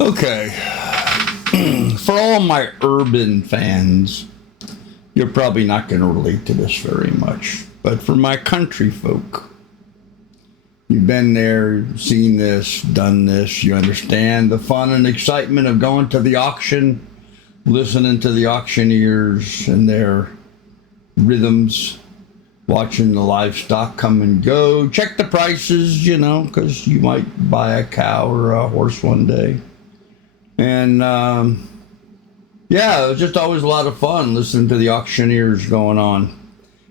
Okay. For all my urban fans, you're probably not going to relate to this very much. But for my country folk, you've been there, seen this, done this, you understand the fun and excitement of going to the auction, listening to the auctioneers and their rhythms, watching the livestock come and go, check the prices, because you might buy a cow or a horse one day. And yeah, it was just always a lot of fun listening to the auctioneers going on.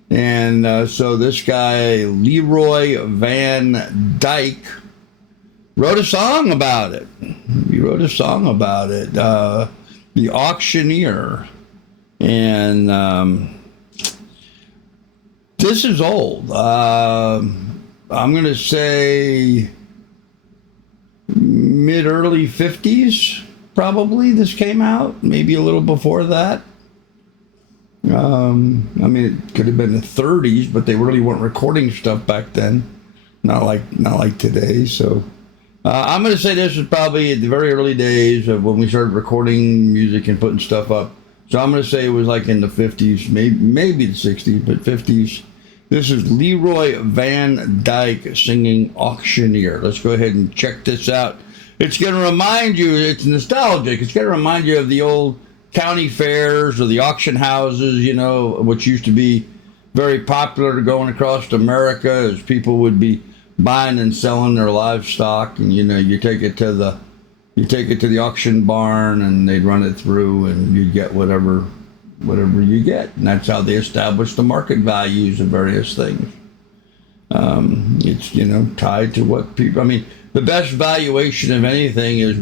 And so this guy, Leroy Van Dyke, wrote a song about it. He wrote a song about it, The Auctioneer. And this is old. I'm going to say mid-early 50s, probably, this came out. Maybe a little before that. It could have been the 30s, but they really weren't recording stuff back then. Not like today. So I'm going to say this was probably at the very early days of when we started recording music and putting stuff up. So I'm going to say it was like in the 50s, maybe the 60s, but 50s. This is Leroy Van Dyke singing Auctioneer. Let's go ahead and check this out. It's going to remind you, it's nostalgic. It's going to remind you of the old county fairs or the auction houses, which used to be very popular going across America as people would be buying and selling their livestock. And, you take it to the auction barn and they'd run it through and you'd get whatever you get. And that's how they established the market values of various things. It's, tied to what people, the best valuation of anything is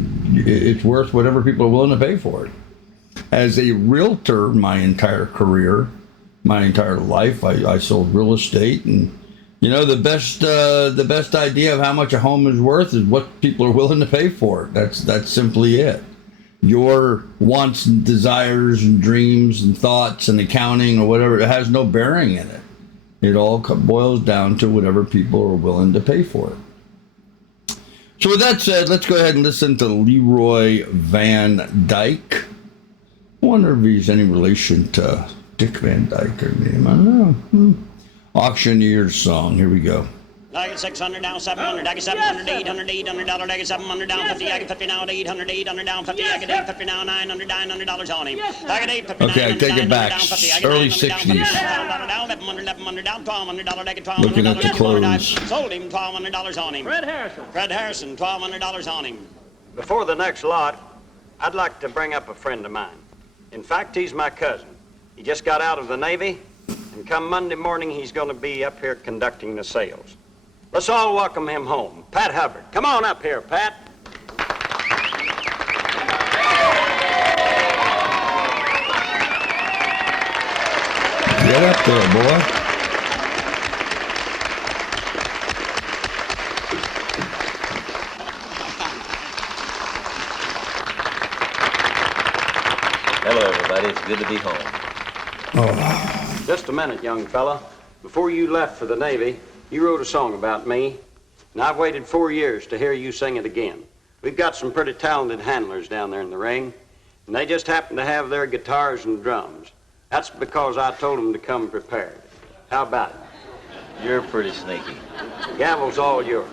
it's worth whatever people are willing to pay for it. As a realtor, my entire career, my entire life, I sold real estate, and the best idea of how much a home is worth is what people are willing to pay for it. That's simply it. Your wants and desires and dreams and thoughts and accounting or whatever, it has no bearing in it. It all boils down to whatever people are willing to pay for it. So with that said, let's go ahead and listen to Leroy Van Dyke. I wonder if he's any relation to Dick Van Dyke or name. I don't know. Auctioneer's song. Here we go. I get 600 down, 700. I get 700, 800, $800. I get 700 down, 50. I get 50 now, 800, 800 down, 50. I get 850 now, $900 on him. I get 850. Okay, I take it back. Early 60s. Looking at the clothes. Sold him $1,200 on him. Fred Harrison, $1,200 on him. Before the next lot, I'd like to bring up a friend of mine. In fact, he's my cousin. He just got out of the Navy, and come Monday morning, he's going to be up here conducting the sales. Let's all welcome him home. Pat Hubbard. Come on up here, Pat. Get up there, boy. Hello, everybody. It's good to be home. Oh. Just a minute, young fella. Before you left for the Navy, you wrote a song about me, and I've waited 4 years to hear you sing it again. We've got some pretty talented handlers down there in the ring, and they just happen to have their guitars and drums. That's because I told them to come prepared. How about it? You're pretty sneaky. The gavel's all yours.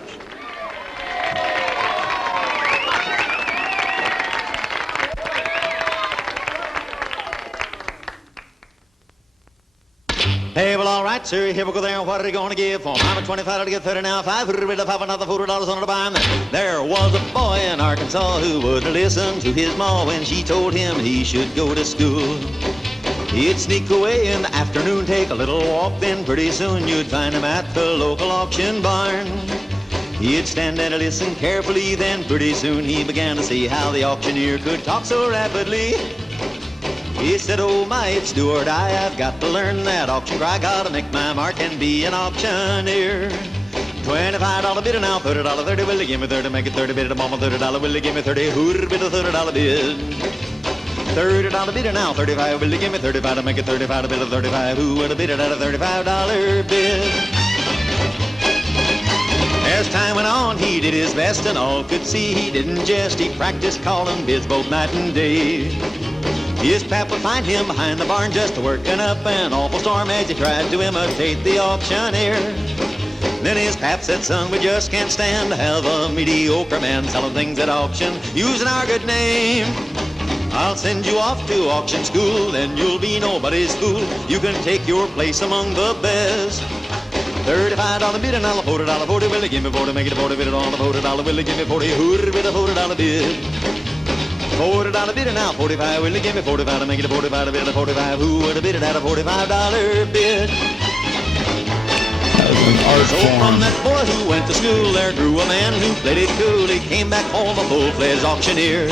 Hey, well, all right, sir, here we go there. What are they going to give for 'em? I'm a 25 to get 30 now, 5 to 5, another $40 on the buy 'em. There was a boy in Arkansas who wouldn't listen to his ma when she told him he should go to school. He'd sneak away in the afternoon, take a little walk, then pretty soon you'd find him at the local auction barn. He'd stand and listen carefully, then pretty soon he began to see how the auctioneer could talk so rapidly. He said, oh my, it's do or die, I've got to learn that auction cry, gotta make my mark and be an auctioneer. $25 bid now, $30, 30, will you give me 30, make it 30 bid, mama $30, will you give me 30, who'd bid a $30 bid? $30 bid now, 35, will you give me 35 to make it 35 to bid a 35, who would have bid it at a $35 bid? As time went on, he did his best, and all could see he didn't jest. He practiced calling bids both night and day. His pap would find him behind the barn just working up an awful storm as he tried to imitate the auctioneer. Then his pap said, son, we just can't stand to have a mediocre man selling things at auction using our good name. I'll send you off to auction school, then you'll be nobody's fool. You can take your place among the best. $35 bid and I'll $40 40. Will you give me 40? Make it a 40 bid on the $40. Will you give me 40? Who'd bid a $40 bid? $40 bid and now 45. Will you give me 45 to make it a 45 bid? A 45. Who would have bid it at a $45 bid? So from that boy who went to school, there grew a man who played it cool. He came back home a full-fledged auctioneer.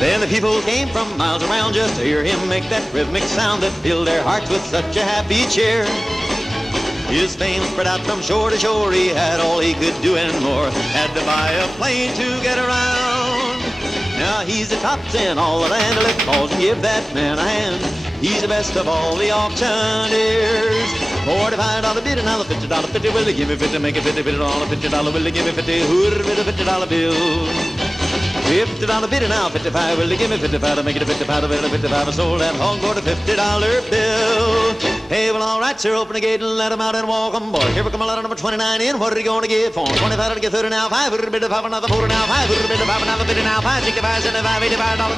Then the people came from miles around just to hear him make that rhythmic sound that filled their hearts with such a happy cheer. His fame spread out from shore to shore. He had all he could do and more. Had to buy a plane to get around. Now he's the top in all the land. Let's pause and give that man a hand. He's the best of all the auctioneers. $45 bid and now the $50 50. Will they give me 50? Make it 50 bid on a $50. Will they give me 50? Who'd bid a $50 bill? $50 bid and now 55. Will they give me 55 to make it a 55? Bid a 55. I sold that hog for the $50 bill. Hey, well, all right, sir, open the gate and let them out and walk 'em, boy. Here we come a letter number 29 in. What are you going to give for 'em? 25 to get 30 now. 5 bid a 5 another 40 now. 5 bid a 5 another 50 now. 5 65 75 $85 on the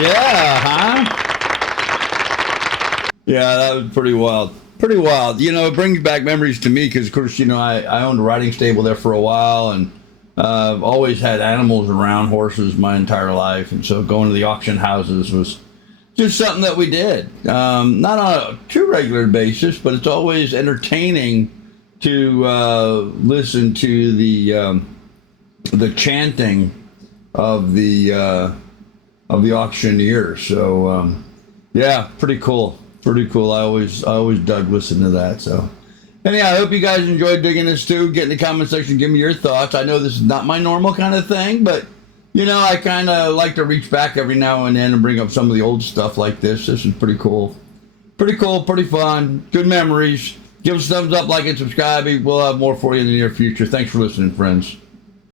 Yeah, huh? Yeah, that was pretty wild. Pretty wild. You know, it brings back memories to me because, of course, you know, I owned a riding stable there for a while, and I've always had animals around, horses, my entire life. And so going to the auction houses was just something that we did. Not on a too regular basis, but it's always entertaining to listen to the chanting of the auctioneer. So yeah, pretty cool. Pretty cool. I always dug listening to that. So anyhow, I hope you guys enjoyed digging this too. Get in the comment section, give me your thoughts. I know this is not my normal kind of thing, but you know, I kind of like to reach back every now and then and bring up some of the old stuff like this. This is pretty cool. Pretty cool, pretty fun. Good memories. Give us a thumbs up, like, and subscribe. We'll have more for you in the near future. Thanks for listening, friends.